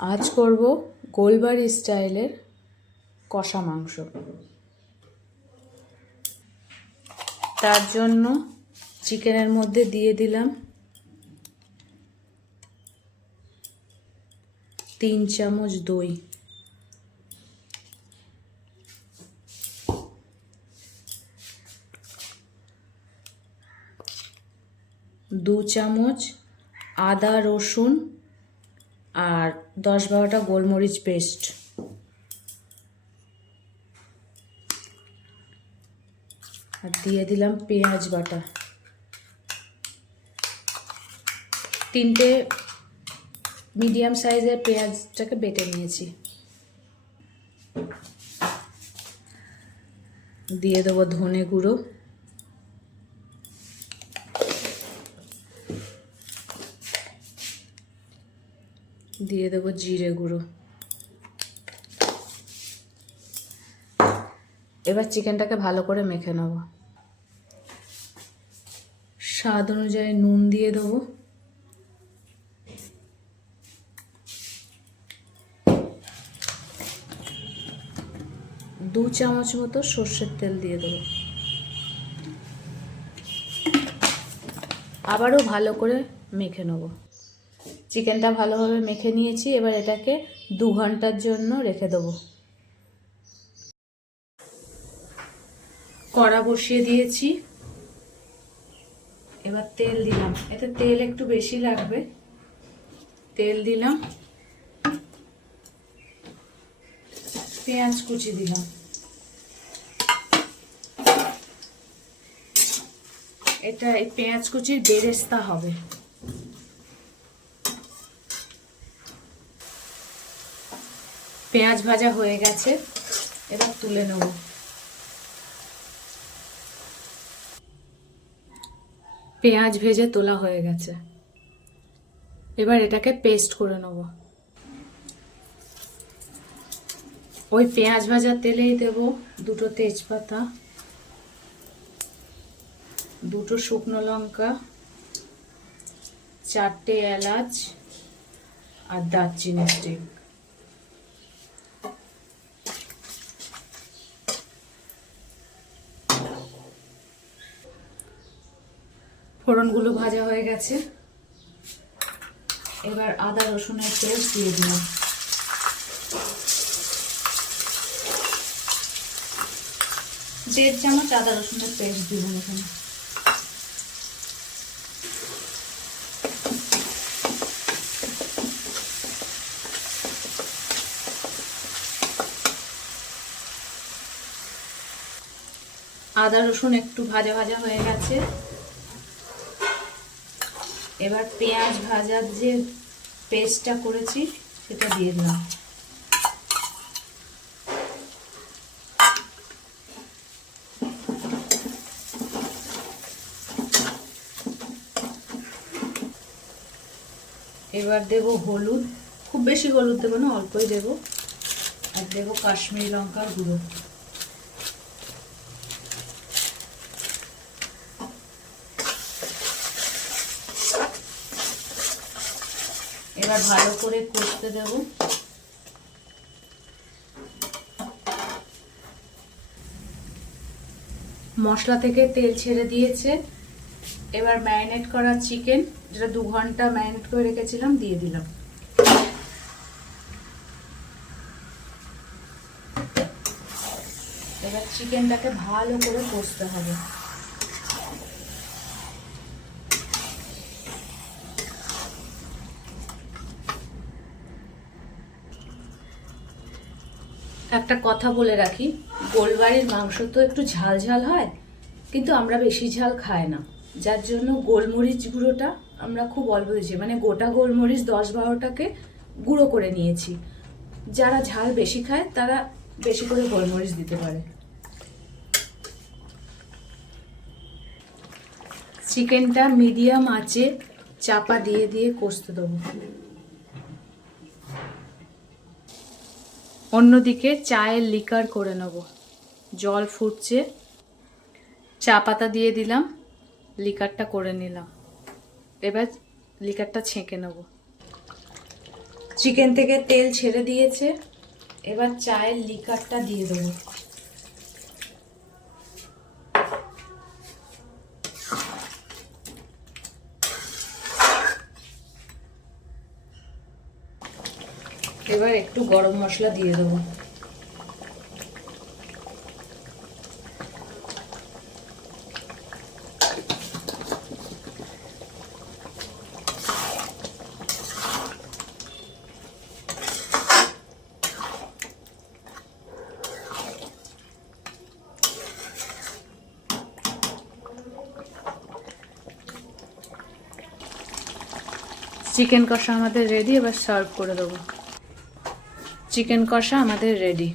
আজ করব গোলবাড়ি স্টাইলের কষা মাংস। তার জন্য চিকেনের মধ্যে দিয়ে দিলাম 3 চামচ দই, 2 চামচ আদা রসুন আর 10-12টা গোলমরিচ পেস্ট, আর দিয়ে দিলাম পেঁয়াজ বাটা, 3টে মিডিয়াম সাইজের পেঁয়াজটাকে বেটে নিয়েছি। দিয়ে দেবো ধনে গুঁড়ো, দিয়ে দেবো জিরে গুঁড়ো। এবার চিকেনটাকে ভালো করে মেখে নেব। স্বাদ অনুযায়ী নুন দিয়ে দেবো, দু চামচ মতো সর্ষের তেল দিয়ে দেবো। আবারও ভালো করে মেখে নেব। চিকেনটা ভালোভাবে মেখে নিয়েছি, এবার এটাকে 2 ঘন্টার জন্য রেখে দেবো। কড়া বসিয়ে দিয়েছি, এবার তেল দিলাম। এতে তেল একটু বেশি লাগবে। তেল দিলাম, পেঁয়াজ কুচি দিলাম, এটা এই পেঁয়াজ কুচির বেরেস্তা হবে। পেঁয়াজ ভাজা হয়ে গেছে, এবার তুলে নেব। পেঁয়াজ ভেজে তোলা হয়ে গেছে, এবার এটাকে পেস্ট করে নেব। ওই পেঁয়াজ ভাজা তেলেই দেব 2টো তেজপাতা, 2টো শুকনো লঙ্কা, 4টে এলাচ আর দারচিনি স্টিক। ফোড়নগুলো ভাজা হয়ে গেছে, এবার আদা রসুনের পেস্ট দিয়ে দিলাম। দেড় চামচ আদা রসুনের পেস্ট দিব এখানে। আদা রসুন একটু ভাজা ভাজা হয়ে গেছে, এবার পেঁয়াজ ভাজার যে পেস্টটা করেছি সেটা দিয়ে দিলাম। এবার দেব হলুদ, খুব বেশি হলুদ দেবো না, অল্পই দেব। আর দেব কাশ্মীরি লঙ্কার গুঁড়ো। এবার ভালো করে কষতে দেব। মশলা থেকে তেল ছেড়ে দিয়েছে, এবার ম্যারিনেট করা চিকেন, যেটা 2 ঘন্টা ম্যারিনেট করে রেখেছিলাম, দিয়ে দিলাম। এবার চিকেনটাকে ভালো করে কষতে হবে। একটা কথা বলে রাখি, গোলবাড়ির মাংস তো একটু ঝাল ঝাল হয়, কিন্তু আমরা বেশি ঝাল খাই না, যার জন্য গোলমরিচ গুঁড়োটা আমরা খুব অল্প দিয়েছি, মানে গোটা গোলমরিচ 10-12টাকে গুঁড়ো করে নিয়েছি। যারা ঝাল বেশি খায় তারা বেশি করে গোলমরিচ দিতে পারে। চিকেনটা মিডিয়াম আঁচে চাপা দিয়ে দিয়ে কষতে দেবো। অন্যদিকে চায়ের লিকার করে নেব। জল ফুটছে, চা পাতা দিয়ে দিলাম, লিকারটা করে নিলাম। এবার লিকারটা ছেঁকে নেব। চিকেন থেকে তেল ছেড়ে দিয়েছে, এবার চায়ের লিকারটা দিয়ে দেবো। এবার একটু গরম মশলা দিয়ে দেবো। চিকেন কষা আমাদের রেডি, এবার সার্ভ করে দেবো। চিকেন কষা আমাদের রেডি।